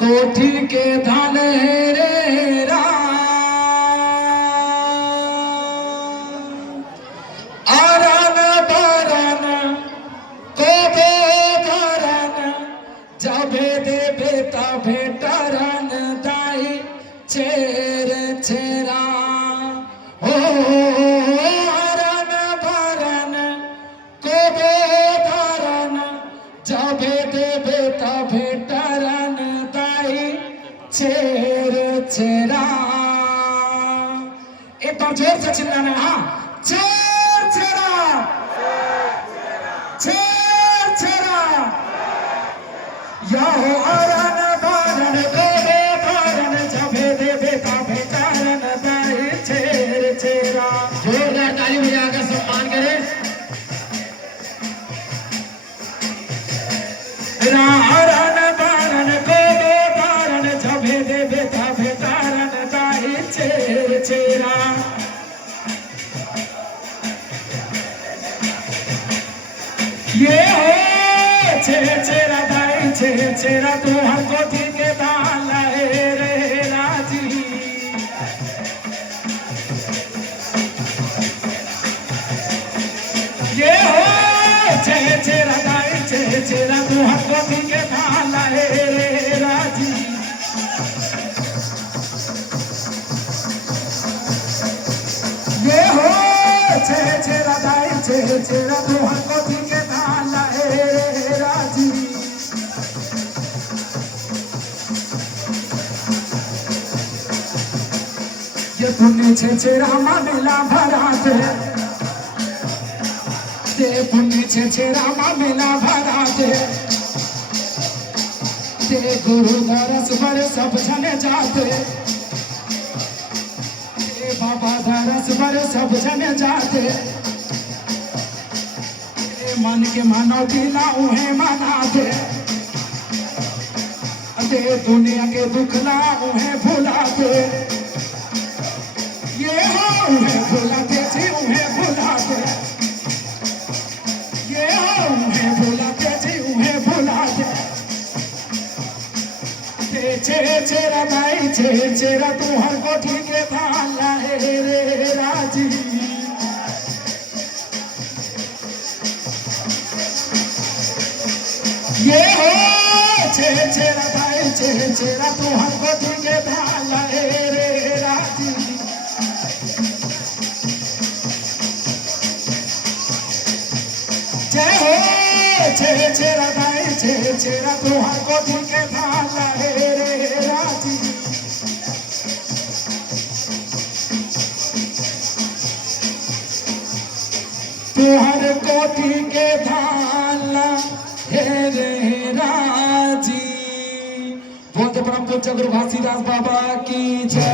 कोठी के धान रे आरन बारन कोबे धरन जबे देबे तबे टरन दाई चेर चेरा ओ आरन बारन कोबे धरन जबे देबे तबे टरन दाई चेर चेरा। एक बार जोर से चिल्लाना, हाँ, चेर चेरा चेर चेरा। या हो आरन बारन कोबे धरन जबे देबे तबे टरन दाई चेर चेरा। जोरदार ताली बजाकर सम्मान करें। आरन बारन कोबे धरन जबे देबे तबे टरन दाई चेर चेरा। ये हो चेर चेरा दाई चेर चेरा तोहर कोठी के धान लाए रे राजी। ये हो चेर चेरा दाई चेर चेरा तोहर कोठी के धान लाए रे राजी। ये हो चेर चेरा दाई चेर चेरा तोहर कोठी के धान लाए रे राजी। ये पुण्य छे चेरा मामिला भरा दे, ये पुण्य छे चेरा मामिला भरा दे। ते गुरु दरस पर सब जने जाते, ते बाबा दरस पर सब जने जाते। ते मन के मनौती ना उन्हें मनाते, ते दुनिया के दुख ना उन्हें भुलाते। ये हो उन्हें भुलाते जी उन्हें भुलाते, ये हो उन्हें भुलाते जी उन्हें भुलाते। चेर चेरा दाई चेर चेरा तोहर कोठी के धान लाए रे राजी। ये हो चेर चेरा दाई चेर चेरा तोहर कोठी के धान लाए रे राजी। जय हो चेर चेरा दाई चेर चेरा तोहर कोठी के धान लाए रे राजी। तोहर कोठी के धान लाए रे राजी। बोलते परम पूज्य गुरु घासीदास बाबा की जय।